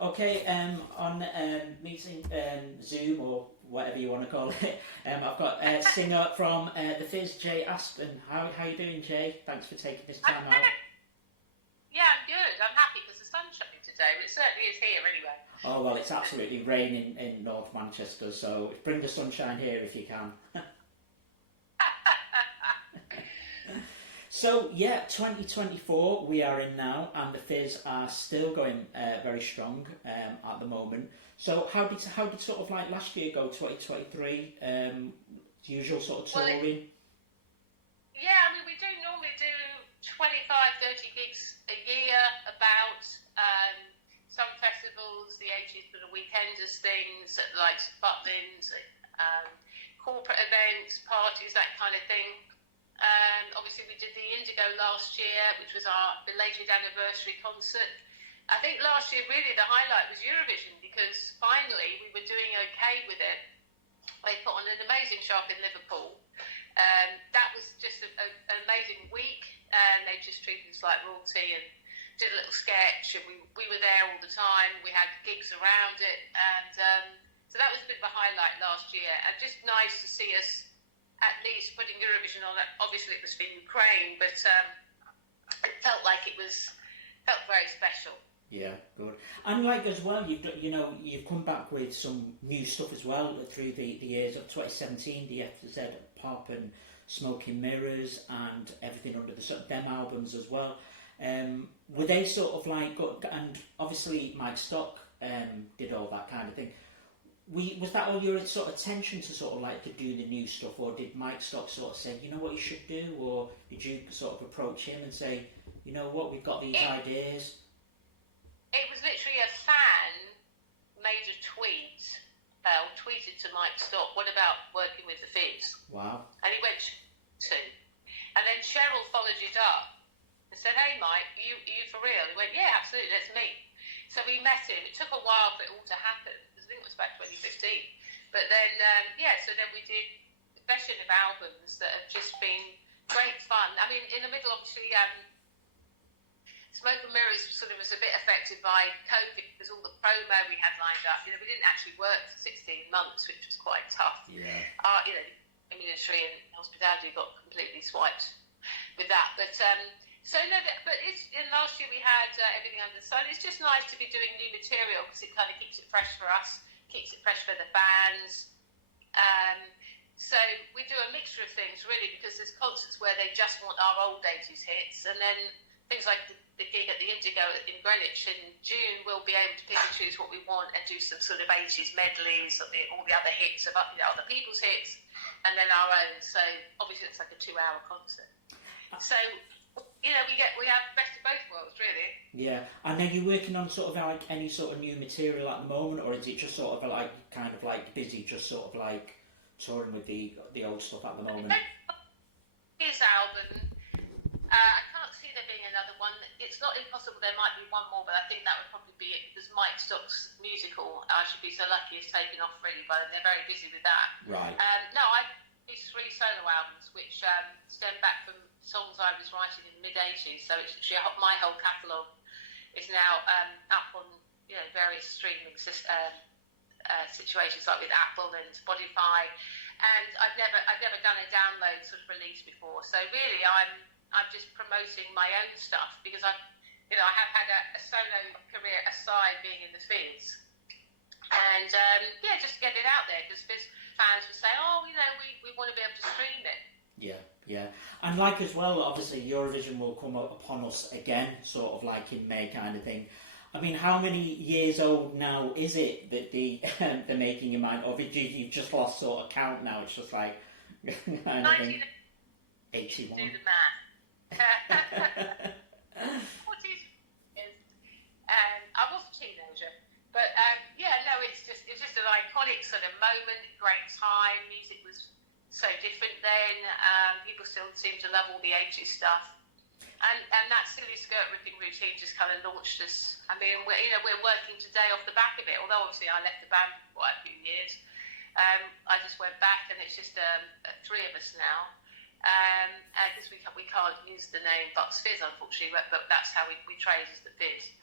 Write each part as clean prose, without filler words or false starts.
Okay, on meeting Zoom or whatever you want to call it, I've got a singer from the Fizz, Jay Aston. How you doing, Jay? Thanks for taking this time out. Yeah, I'm good. I'm happy because the sun's shining today, but it certainly is here anyway. Oh, well, it's absolutely raining in North Manchester, so bring the sunshine here if you can. So, yeah, 2024 we are in now, and the Fizz are still going very strong at the moment. So how did sort of like last year go, 2023? Usual sort of touring? Yeah, I mean, we do normally do 25, 30 gigs a year, about some festivals, the 80s for the weekenders things, like Butlins, corporate events, parties, that kind of thing. Obviously, we did the Indigo last year, which was our belated anniversary concert. I think last year, really, the highlight was Eurovision, because finally we were doing okay with it. They put on an amazing show up in Liverpool. That was just an amazing week, and they just treated us like royalty and did a little sketch, and we were there all the time. We had gigs around it, and so that was a bit of a highlight last year. And just nice to see us at least putting Eurovision on. Obviously it was for Ukraine, but it felt like felt very special. Yeah, good. And like as well, you've come back with some new stuff as well through the years of 2017, the FZ Pop and Smoking Mirrors and Everything Under the Sun, them albums as well. Were they sort of like, and obviously Mike Stock did all that kind of thing. Was that all your sort of attention to sort of like to do the new stuff, or did Mike Stock sort of say, you know what you should do, or did you sort of approach him and say, you know what, we've got these ideas? It was literally a fan made a tweet, tweeted to Mike Stock, what about working with the Fizz? Wow. And he went to. And then Cheryl followed it up and said, hey Mike, you for real? He went, yeah, absolutely, let's meet. So we met him. It took a while for it all to happen. I think it was back 2015. But then, so then we did a session of albums that have just been great fun. I mean, in the middle, obviously, Smoke and Mirrors sort of was a bit affected by COVID because all the promo we had lined up, we didn't actually work for 16 months, which was quite tough. Yeah. The military and hospitality got completely swiped with that. But but last year we had Everything Under the Sun. It's just nice to be doing new material because it kind of keeps it fresh for us, keeps it fresh for the fans. So we do a mixture of things really, because there's concerts where they just want our old 80s hits, and then things like the gig at the Indigo in Greenwich in June, we'll be able to pick and choose what we want and do some sort of 80s medleys, all the other hits of other people's hits, and then our own. So obviously it's like a 2-hour concert. So we have best of both worlds, really. Yeah, and are you working on sort of like any sort of new material at the moment, or is it just sort of like kind of like busy, just sort of like touring with the old stuff at the moment? His album, I can't see there being another one. It's not impossible there might be one more, but I think that would probably be it, because Mike Stock's musical, I Should Be So Lucky, is taken off really well, and they're very busy with that. Right. No, I've these 3 solo albums, which stem back from songs I was writing in the mid-80s, so it's actually my whole catalogue is now up on various streaming situations, like with Apple and Spotify, and I've never done a download sort of release before. So really, I'm just promoting my own stuff, because I have had a solo career aside being in the Fizz, and just get it out there, because Fizz fans will say, oh, we want to be able to stream it. Yeah, and like as well, obviously Eurovision will come upon us again, sort of like in May kind of thing. I mean, how many years old now is it that they're making your mind, or have you've just lost sort of count now? It's just like 1981. 81. Do the math. 40s is, I was a teenager, but it's just an iconic sort of moment, great time. Music was so different then. People still seem to love all the 80s stuff, and that silly skirt ripping routine just kind of launched us. I mean, we're working today off the back of it. Although obviously I left the band for quite a few years, I just went back, and it's just 3 of us now. Because we can't use the name Bucks Fizz, unfortunately, but that's how we trade as the Fizz.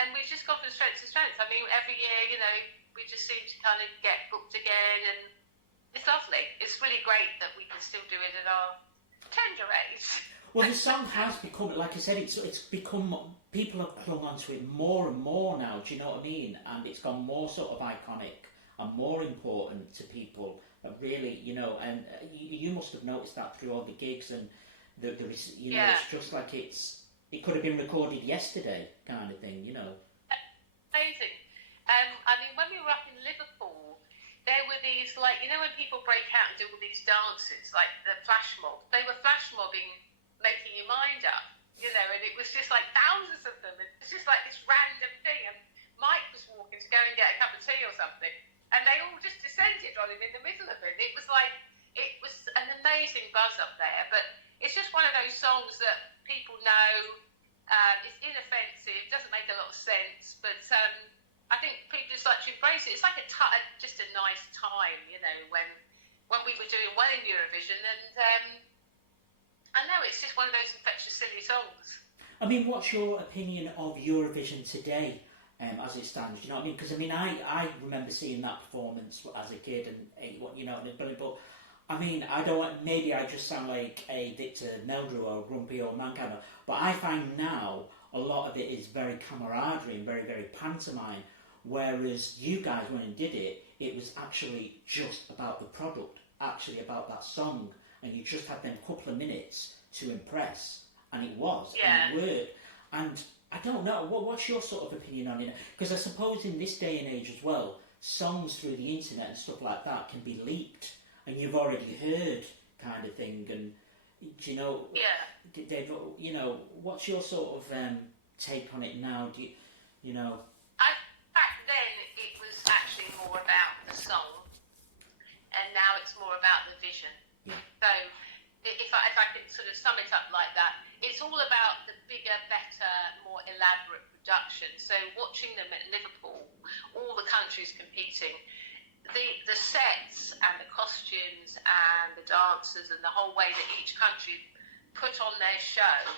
And we've just gone for from strength to strength. I mean, every year, you know, we just seem to kind of get booked again, and it's lovely. It's really great that we can still do it at our tender age. Well, the song has become, like I said, it's become, people have clung onto it more and more now, do you know what I mean? And it's gone more sort of iconic and more important to people, really, you know, and you must have noticed that through all the gigs, and there is, you know, it's just like it could have been recorded yesterday kind of thing, you know. Amazing. I mean, when we were up in Liverpool, there were these, like, you know, when people break out and do all these dances, like the flash mob, they were flash mobbing, making your mind up, you know, and it was just like thousands of them, and it's just like this random thing, and Mike was walking to go and get a cup of tea or something, and they all just descended on him in the middle of it. It was like, it was an amazing buzz up there, but it's just one of those songs that people know. It's inoffensive, doesn't make a lot of sense, but I think people just like to embrace it. It's like just a nice time, you know, when we were doing well in Eurovision, and I know it's just one of those infectious, silly songs. I mean, what's your opinion of Eurovision today, as it stands? You know what I mean? Because I mean, I remember seeing that performance as a kid, and you know, and it's brilliant. But I mean, I don't. Maybe I just sound like a Victor Meldrew or a grumpy old man kind of. But I find now a lot of it is very camaraderie and very, very pantomime. Whereas you guys, when you did it, it was actually just about the product, actually about that song, and you just had them couple of minutes to impress, and it was, and it worked. And I don't know, what's your sort of opinion on it? Because I suppose in this day and age as well, songs through the internet and stuff like that can be leaked, and you've already heard kind of thing, and do you know, Dave, you know, what's your sort of take on it now? Do you know? Back then it was actually more about the song, and now it's more about the vision. Yeah. So if I can sort of sum it up like that, it's all about the bigger, better, more elaborate production. So watching them at Liverpool, all the countries competing, the sets and the costumes and the dancers and the whole way that each country put on their show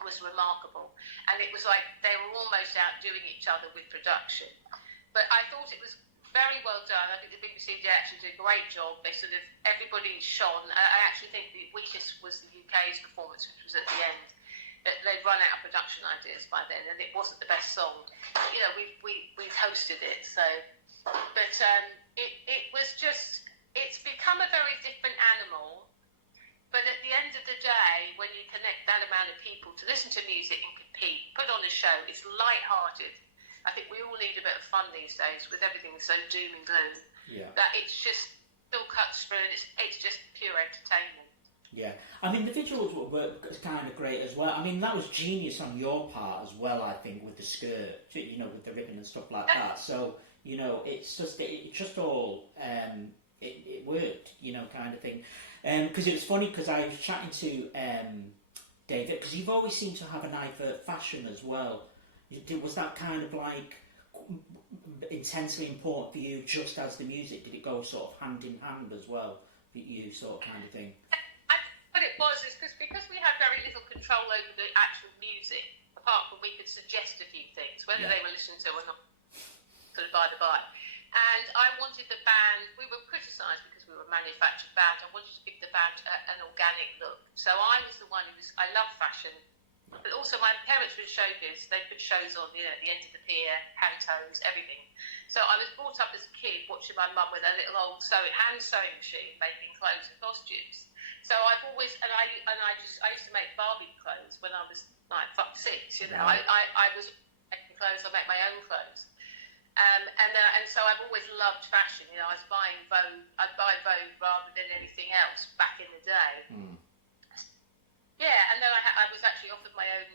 was remarkable. And it was like they were almost outdoing each other with production. But I thought it was very well done. I think the BBC actually did a great job. They sort of, everybody shone. I actually think the weakest was the UK's performance, which was at the end. They'd run out of production ideas by then, and it wasn't the best song. You know, we've hosted it, so. But it was just, it's become a very different animal. But at the end of the day, when you connect that amount of people to listen to music and compete, put on a show, it's light-hearted. I think we all need a bit of fun these days with everything so doom and gloom. Yeah. That it's just still cuts through, and it's just pure entertainment. Yeah, I mean the visuals were kind of great as well. I mean that was genius on your part as well. I think with the skirt, you know, with the ribbon and stuff like that. So you know, it's just all it worked, you know, kind of thing. Because it was funny because I was chatting to David, because you've always seemed to have an eye for fashion as well. Was that kind of like intensely important for you, just as the music? Did it go sort of hand in hand as well for you, sort of kind of thing? What it was is because we had very little control over the actual music, apart from we could suggest a few things, whether they were listened to or not, sort of by the by. And I wanted the band, we were criticised because we were a manufactured band, I wanted to give the band an organic look. So I was the one I love fashion, but also my parents were in showbiz. They put shows on, you know, at the end of the pier, hand-toes, everything. So I was brought up as a kid watching my mum with a little old hand sewing machine making clothes and costumes. So I've always, I used to make Barbie clothes when I was like 6, you know. I was making clothes, I make my own clothes. And so I've always loved fashion, you know. I'd buy Vogue rather than anything else back in the day. Yeah, and then I was actually offered my own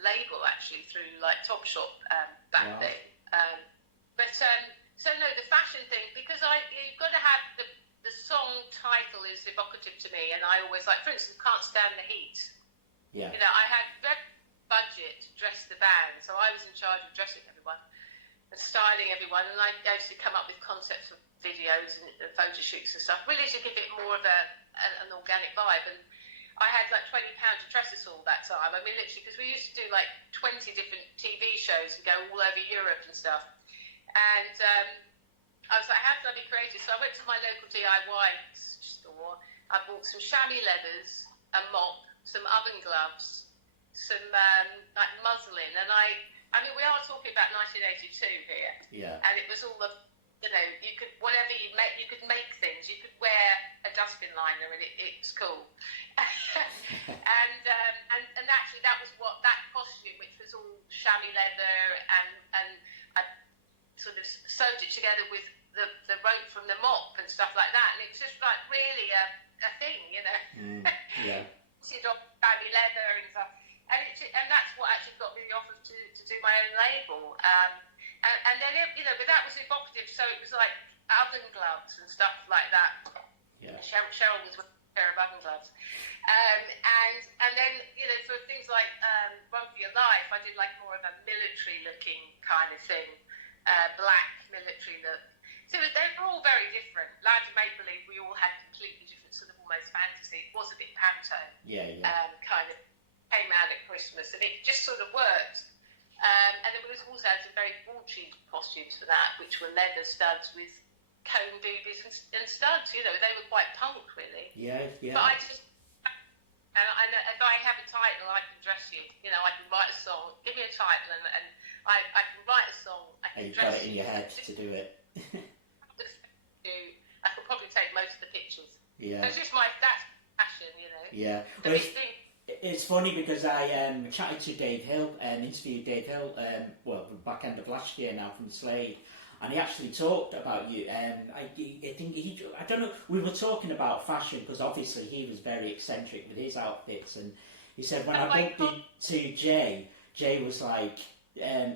label actually through like Topshop back then. So no, the fashion thing, because you've got to have the song title is evocative to me, and I always like, for instance, Can't Stand the Heat. Yeah. You know, I had very budget to dress the band, so I was in charge of dressing everyone and styling everyone, and I used to come up with concepts for videos and photo shoots and stuff, really to give it more of an organic vibe. And I had like £20 to dress us all that time. I mean, literally, because we used to do like 20 different TV shows and go all over Europe and stuff. And I was like, how can I be creative? So I went to my local DIY store. I bought some chamois leathers, a mop, some oven gloves, some like muslin, and I mean, we are talking about 1982 here. Yeah. And it was all the, you know, you could, whatever you make, you could make things. You could wear a dustbin liner and it's cool. and actually that was what, that costume, which was all chamois leather, and I sort of sewed it together with the rope from the mop and stuff like that. And it was just like really a thing, you know. Yeah. Sit off chamois leather and stuff. And that's what actually got me the offer to do my own label. And then, you know, but that was evocative, so it was like oven gloves and stuff like that. Yeah. Cheryl was wearing a pair of oven gloves. And then, you know, for things like Run for Your Life, I did like more of a military-looking kind of thing, black military look. So they were all very different. Land of Make Believe, we all had completely different sort of almost fantasy. It was a bit panto. Yeah. Kind of. Came out at Christmas, and it just sort of worked. And there was also some very raunchy costumes for that, which were leather studs with comb boobies and studs. You know, they were quite punk, really. Yeah. But I know if I have a title, I can dress you. You know, I can write a song. Give me a title, and I can write a song. I can And you've dress got it in your head to do it. I could probably take most of the pictures. Yeah. So it's just that's passion, you know. Yeah. The big thing. It's funny because I chatted to Dave Hill and interviewed Dave Hill, back end of last year now from Slade, and he actually talked about you. I don't know, we were talking about fashion because obviously he was very eccentric with his outfits, and he said when I bumped into Jay was like,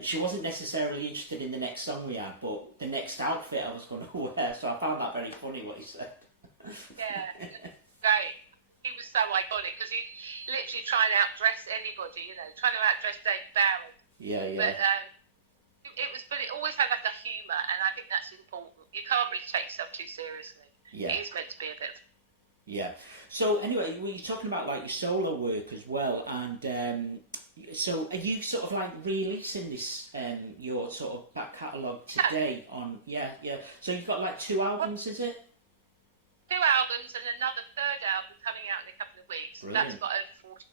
she wasn't necessarily interested in the next song we had, but the next outfit I was going to wear, so I found that very funny what he said. Yeah, right. He was so iconic because he literally trying to outdress anybody, you know, trying to outdress Dave Barron. Yeah. But it always had like a humour, and I think that's important. You can't really take yourself too seriously. Yeah. It is meant to be a bit. Yeah. So anyway, were you talking about like your solo work as well, and so are you sort of like releasing this your sort of back catalogue today on? Yeah. So you've got like 2 albums, is it? 2 albums and another 3rd album coming out in a couple of weeks. Brilliant. That's got over 40,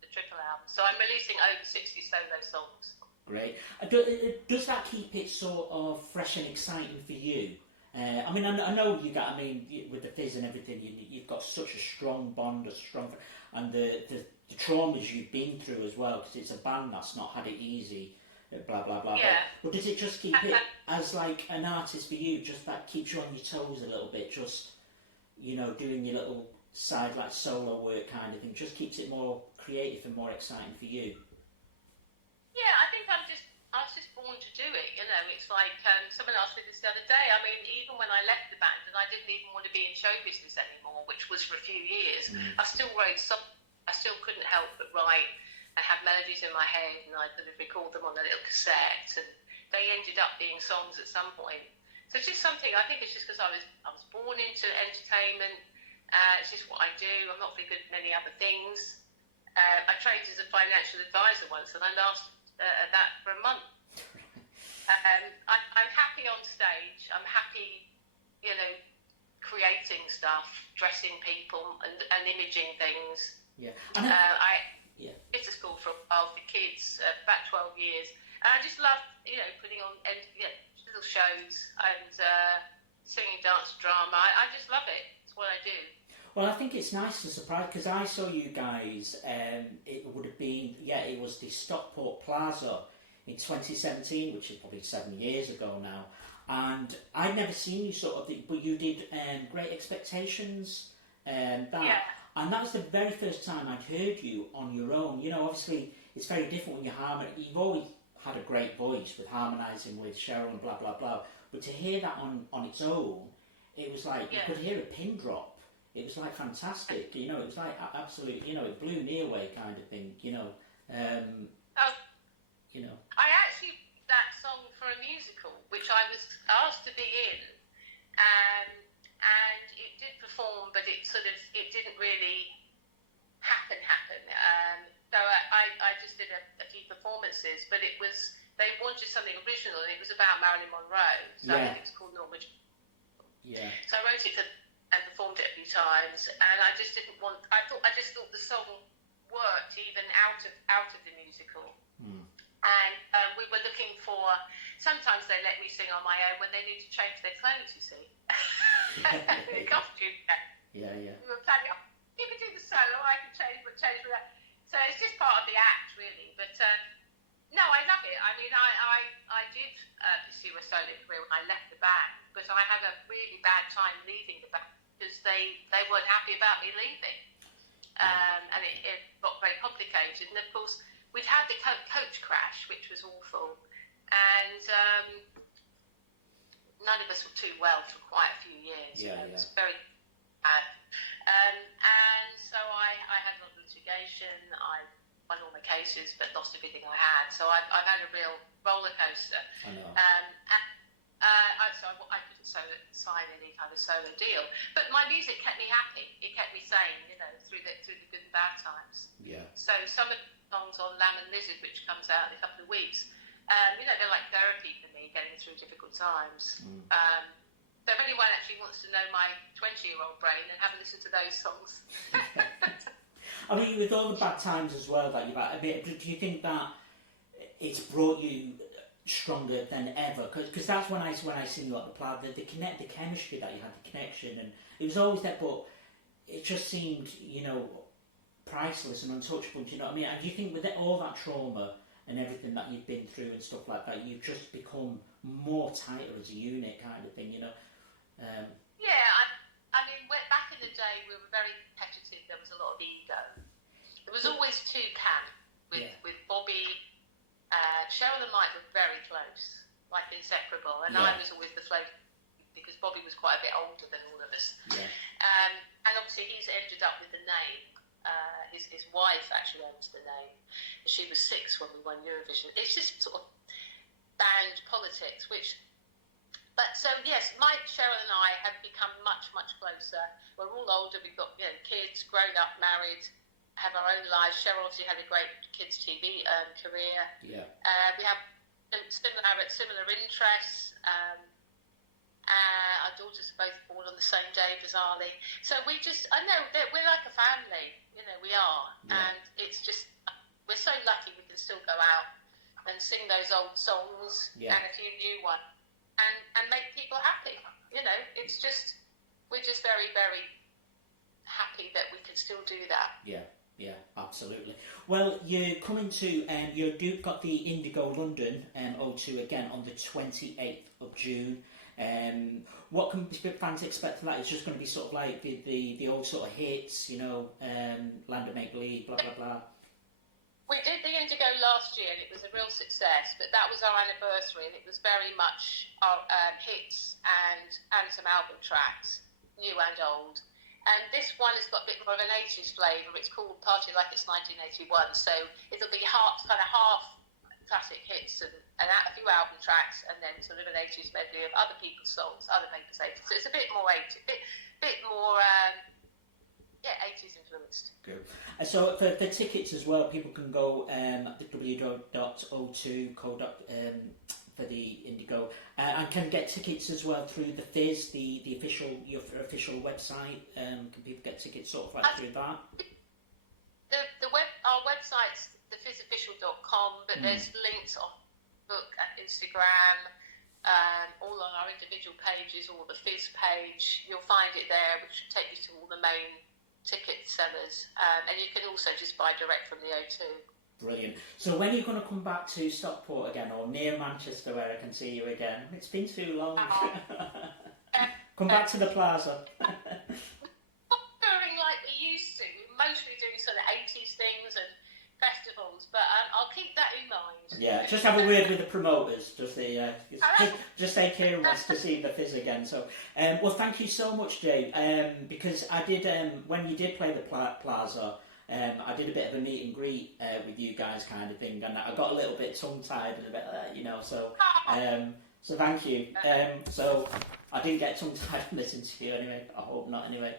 the triple album. So I'm releasing over 60 solo songs. Great. Does that keep it sort of fresh and exciting for you? I mean, I know you got. I mean, with the Fizz and everything, you've got such a strong bond, and the traumas you've been through as well, because it's a band that's not had it easy. Blah blah blah. Yeah. But does it just keep it as like an artist for you? Just that keeps you on your toes a little bit. Just, you know, doing your little side like solo work kind of thing, just keeps it more creative and more exciting for you. Yeah, I think I was just born to do it, you know. It's like someone asked me this the other day. I mean, even when I left the band and I didn't even want to be in show business anymore, which was for a few years, I still wrote some. I still couldn't help but write. I had melodies in my head, and I could have recorded them on a little cassette, and they ended up being songs at some point. So it's just something, I think it's just because I was born into entertainment. It's just what I do. I'm not very good at many other things. I trained as a financial advisor once, and I lasted at that for a month. I'm happy on stage. I'm happy, you know, creating stuff, dressing people, and imaging things. Yeah. I went to school for a while for kids, about 12 years. And I just love, you know, putting on little shows and singing, dance, drama. I just love it. It's what I do. Well, I think it's nice to surprise, because I saw you guys, it would have been, it was the Stockport Plaza in 2017, which is probably 7 years ago now. And I'd never seen you sort of, but you did Great Expectations, and that was the very first time I'd heard you on your own. You know, obviously, it's very different when you're you've always had a great voice with harmonising with Cheryl and blah, blah, blah. But to hear that on its own, it was like, you could hear a pin drop. It was like fantastic, you know, it was like absolute, you know, it blew me away kind of thing, you know. You know. I actually wrote that song for a musical, which I was asked to be in, and it did perform, but it didn't really happen. So I just did a few performances, but they wanted something original, and it was about Marilyn Monroe. So I think it's called Norma. Yeah. So I wrote it and performed it a few times, and I just didn't want. I just thought the song worked even out of the musical. And we were looking for. Sometimes they let me sing on my own when they need to change their clothes. You see, the costume. Yeah. We were planning. You can do the solo. I can change with that. So it's just part of the act, really. But no, I love it. I mean, I did pursue a solo career when I left the band, but I had a really bad time leaving the band because they weren't happy about me leaving, and it got very complicated. And of course, we'd had the coach crash, which was awful, and none of us were too well for quite a few years. It was very bad. And so I had a lot of litigation. I won all my cases, but lost everything I had. So I've had a real roller coaster. I know. So I couldn't sign any kind of solo deal. But my music kept me happy. It kept me sane, through the good and bad times. Yeah. So some of the songs on Lamb and Lizard, which comes out in a couple of weeks, they're like therapy for me, getting through difficult times. So if anyone actually wants to know my 20-year-old brain, then have a listen to those songs. I mean, with all the bad times as well that you've had, do you think that it's brought you stronger than ever? Because that's when I seen you at the Plaid, the chemistry that you had, the connection, and it was always there, but it just seemed, priceless and untouchable. Do you know what I mean? And do you think with all that trauma and everything that you've been through and stuff like that, you've just become more tighter as a unit, kind of thing, I mean, back in the day, we were very competitive. There was a lot of ego. There was always two camps with Bobby. Cheryl and Mike were very close, like inseparable, and I was always the float because Bobby was quite a bit older than all of us. Yeah. And obviously, he's ended up with the name. His wife actually owns the name. She was 6 when we won Eurovision. It's just sort of band politics, But so yes, Mike, Cheryl, and I have become much, much closer. We're all older. We've got kids, grown up, married, have our own lives. Cheryl obviously had a great kids TV career. Yeah. We have similar interests. Our daughters are both born on the same day, bizarrely. So I know that we're like a family. We are, and it's just we're so lucky we can still go out and sing those old songs and a few new ones. And make people happy, It's just we're just very, very happy that we can still do that. Yeah, absolutely. Well, you're coming to you've got the Indigo London O2 again on the 28th of June. What can fans expect from that? It's just going to be sort of like the old sort of hits, Land of Make Believe, blah blah blah. We did the Indigo last year, and it was a real success. But that was our anniversary, and it was very much our hits and some album tracks, new and old. And this one has got a bit more of an 80s flavour. It's called Party Like It's 1981. So it'll be half classic hits and a few album tracks, and then sort of an 80s medley of other people's songs, other people's 80s. So it's a bit more 80s, bit more 80s influenced. Good. So for the tickets as well, people can go at the w.o2 code for the Indigo, and can get tickets as well through the Fizz, your official website. Can people get tickets sort of right through that? Our website's thefizzofficial.com, but there's links on Facebook and Instagram, all on our individual pages, or the Fizz page. You'll find it there, which will take you to all the main ticket sellers, and you can also just buy direct from the O2. Brilliant. So when are you going to come back to Stockport again, or near Manchester where I can see you again? It's been too long. Come back to the Plaza. Not touring like we used to. We're mostly doing sort of 80s things and festivals, but I'll keep that in mind. Yeah, just have a word with the promoters. Just say Kieran wants to see the Fizz again. So, well, thank you so much, Jay. Because I did when you did play the Plaza, I did a bit of a meet and greet with you guys, kind of thing, and I got a little bit tongue tied and a bit, So, so thank you. So I didn't get tongue tied and listen to you anyway. I hope not anyway.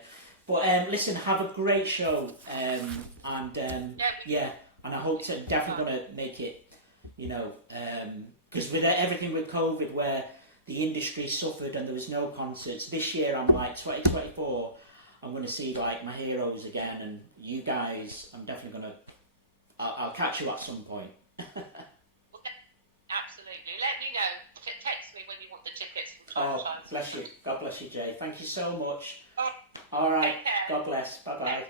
But listen, have a great show, and yeah, and I hope to definitely going to make it. You know, because with everything with COVID, where the industry suffered and there was no concerts, this year I'm like 2024. I'm going to see like my heroes again, and you guys. I'm definitely going to. I'll catch you at some point. Absolutely. Let me know. Text me when you want the tickets. Oh, bless you. God bless you, Jay. Thank you so much. All right. God bless. Bye bye.